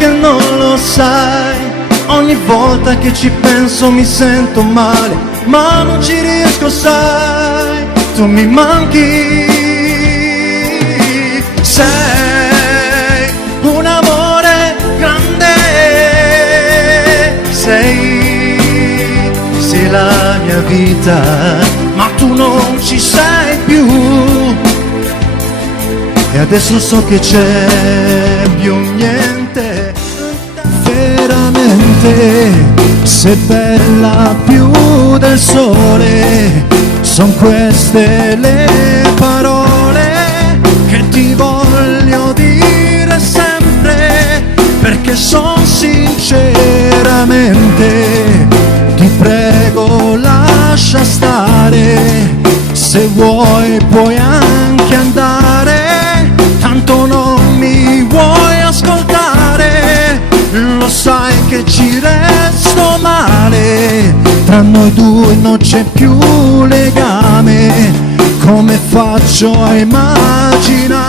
che non lo sai. Ogni volta che ci penso mi sento male, ma non ci riesco, sai. Tu mi manchi. Sei un amore grande, sei la mia vita, ma tu non ci sei più. E adesso so che c'è più niente. Veramente sei bella più del sole. Son queste le parole che ti voglio dire sempre, perché son sinceramente. Ti prego lascia stare, se vuoi puoi anche andare, tanto non mi vuoi ascoltare. Lo sai che ci resto male, tra noi due non c'è più legame. Come faccio a immaginare